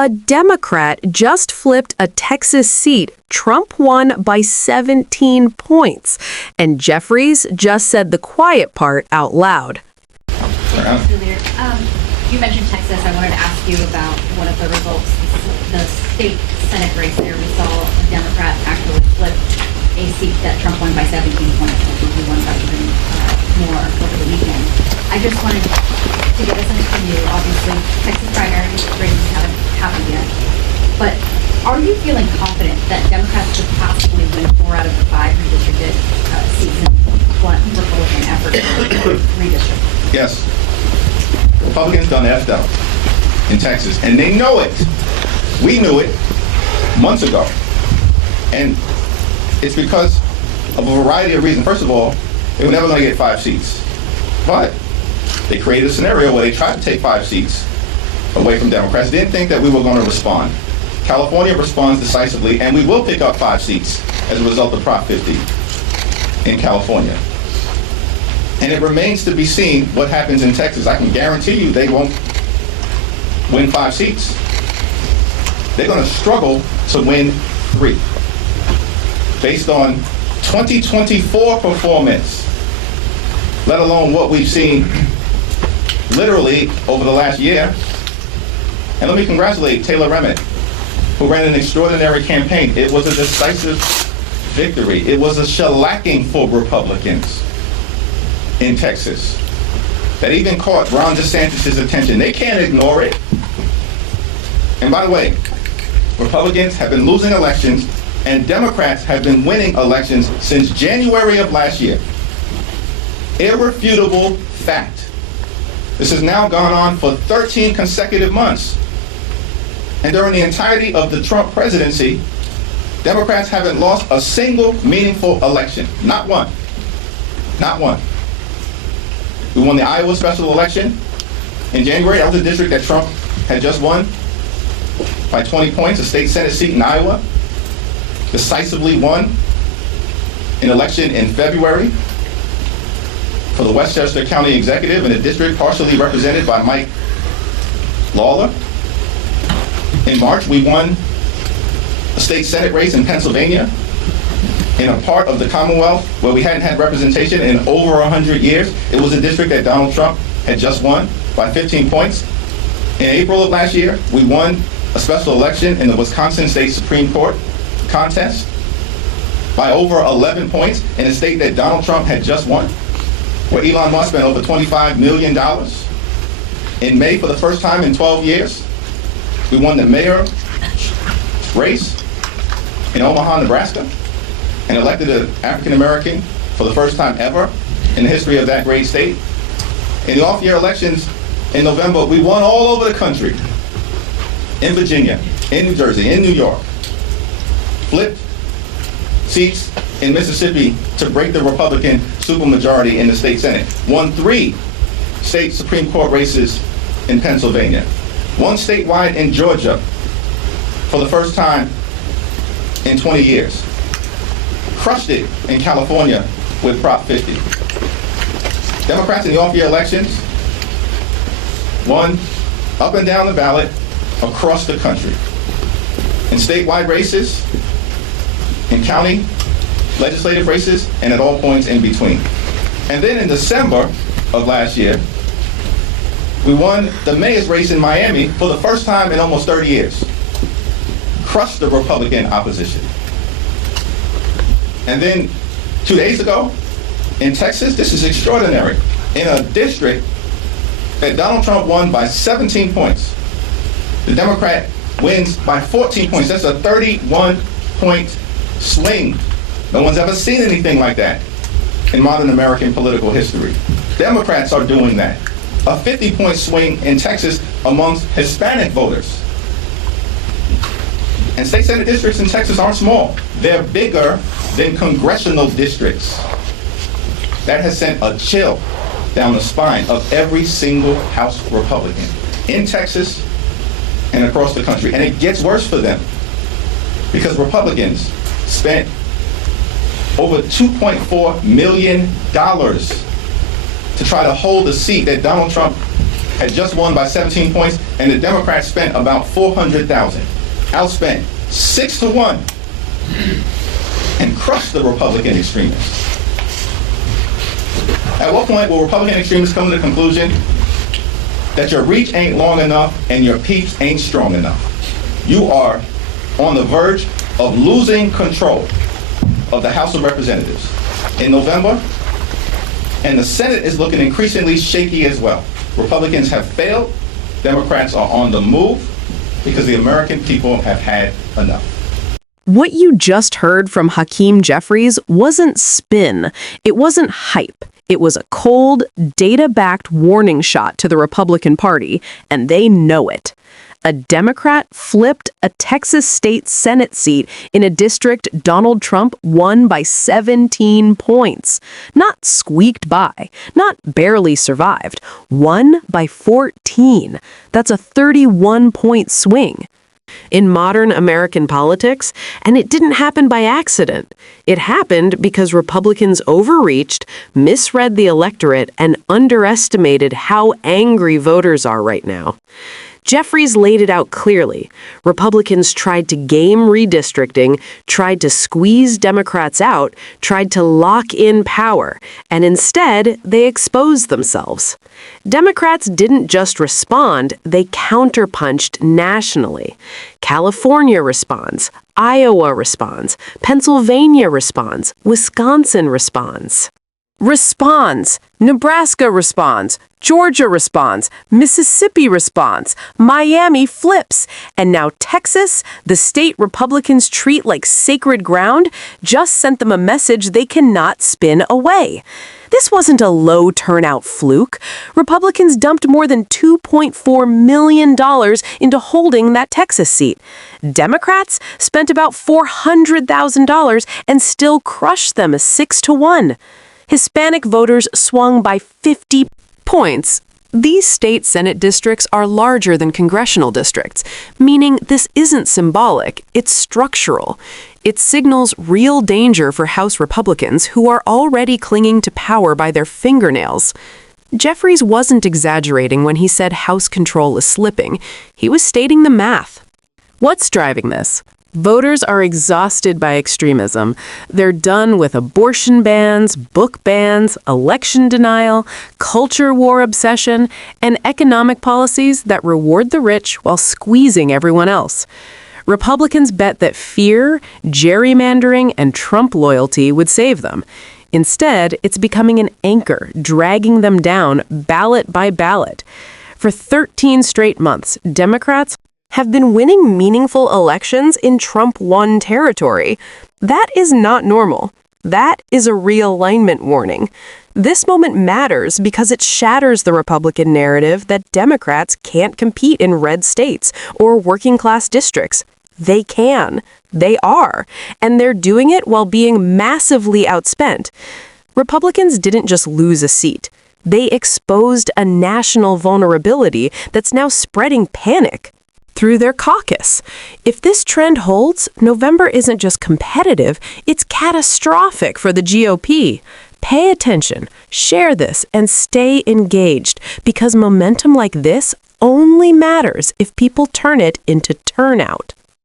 A Democrat just flipped a Texas seat. Trump won by 17 points. And Jeffries just said the quiet part out loud. Thank you, Mr. Leader. You mentioned Texas. I wanted to ask you about one of the results, the state Senate race there. We saw a Democrat actually flip a seat that Trump won by 17 points. I think he won by even more over the weekend. I just wanted to get a sense from you. Obviously, Texas primary races haven't happened yet. But are you feeling confident that Democrats could possibly win 4 out of the 5 redistricted seats in one Republican effort to redistrict? Yes. Republicans done effed up in Texas, and they know it. We knew it months ago. And it's because of a variety of reasons. First of all, they were never going to get 5 seats. But they created a scenario where they tried to take 5 seats away from Democrats. Didn't think that we were going to respond. California responds decisively, and we will pick up 5 seats as a result of Prop 50 in California. And it remains to be seen what happens in Texas. I can guarantee you they won't win 5 seats. They're going to struggle to win 3. Based on 2024 performance, let alone what we've seen literally over the last year. And let me congratulate Taylor Remick, who ran an extraordinary campaign. It was a decisive victory. It was a shellacking for Republicans in Texas that even caught Ron DeSantis' attention. They can't ignore it. And by the way, Republicans have been losing elections and Democrats have been winning elections since January of last year. Irrefutable fact. This has now gone on for 13 consecutive months. And during the entirety of the Trump presidency, Democrats haven't lost a single meaningful election. Not one. Not one. We won the Iowa special election in January. That was a district that Trump had just won by 20 points, a state Senate seat in Iowa. Decisively won an election in February for the Westchester County Executive in a district partially represented by Mike Lawler. In March, we won a state Senate race in Pennsylvania in a part of the Commonwealth where we hadn't had representation in over 100 years. It was a district that Donald Trump had just won by 15 points. In April of last year, we won a special election in the Wisconsin State Supreme Court contest by over 11 points in a state that Donald Trump had just won, where Elon Musk spent over $25 million. In May, for the first time in 12 years, we won the mayor race in Omaha, Nebraska, and elected an African American for the first time ever in the history of that great state. In the off-year elections in November, we won all over the country. In Virginia, in New Jersey, in New York. Flipped seats in Mississippi to break the Republican supermajority in the state Senate. Won 3 state Supreme Court races in Pennsylvania. Won statewide in Georgia for the first time in 20 years. Crushed it in California with Prop 50. Democrats in the off-year elections won up and down the ballot across the country. In statewide races, in county legislative races, and at all points in between. And then in December of last year, we won the mayor's race in Miami for the first time in almost 30 years. Crushed the Republican opposition. And then 2 days ago, in Texas, this is extraordinary. In a district that Donald Trump won by 17 points, the Democrat wins by 14 points. That's a 31-point swing. No one's ever seen anything like that in modern American political history. Democrats are doing that. A 50-point swing in Texas amongst Hispanic voters. And state Senate districts in Texas aren't small. They're bigger than congressional districts. That has sent a chill down the spine of every single House Republican in Texas and across the country. And it gets worse for them because Republicans spent over $2.4 million to try to hold a seat that Donald Trump had just won by 17 points, and the Democrats spent about $400,000. Outspent 6-1 and crushed the Republican extremists. At what point will Republican extremists come to the conclusion that your reach ain't long enough and your peeps ain't strong enough? You are on the verge of losing control of the House of Representatives in November, and the Senate is looking increasingly shaky as well. Republicans have failed. Democrats are on the move because the American people have had enough. What you just heard from Hakeem Jeffries wasn't spin. It wasn't hype. It was a cold, data-backed warning shot to the Republican Party, and they know it. A Democrat flipped a Texas state Senate seat in a district Donald Trump won by 17 points. Not squeaked by, not barely survived, won by 14. That's a 31-point swing. In modern American politics, and it didn't happen by accident. It happened because Republicans overreached, misread the electorate, and underestimated how angry voters are right now. Jeffries laid it out clearly. Republicans tried to game redistricting, tried to squeeze Democrats out, tried to lock in power, and instead, they exposed themselves. Democrats didn't just respond, they counterpunched nationally. California responds, Iowa responds, Pennsylvania responds, Wisconsin responds. Nebraska responds, Georgia responds, Mississippi responds, Miami flips, and now Texas, the state Republicans treat like sacred ground, just sent them a message they cannot spin away. This wasn't a low turnout fluke. Republicans dumped more than $2.4 million into holding that Texas seat. Democrats spent about $400,000 and still crushed them 6-1. Hispanic voters swung by 50 points. These state Senate districts are larger than congressional districts, meaning this isn't symbolic, it's structural. It signals real danger for House Republicans who are already clinging to power by their fingernails. Jeffries wasn't exaggerating when he said House control is slipping. He was stating the math. What's driving this? Voters are exhausted by extremism. They're done with abortion bans, book bans, election denial, culture war obsession, and economic policies that reward the rich while squeezing everyone else. Republicans bet that fear, gerrymandering, and Trump loyalty would save them. Instead, it's becoming an anchor, dragging them down ballot by ballot. For 13 straight months, Democrats have been winning meaningful elections in Trump-won territory. That is not normal. That is a realignment warning. This moment matters because it shatters the Republican narrative that Democrats can't compete in red states or working-class districts. They can. They are. And they're doing it while being massively outspent. Republicans didn't just lose a seat. They exposed a national vulnerability that's now spreading panic through their caucus. If this trend holds, November isn't just competitive, it's catastrophic for the GOP. Pay attention, share this, and stay engaged, because momentum like this only matters if people turn it into turnout.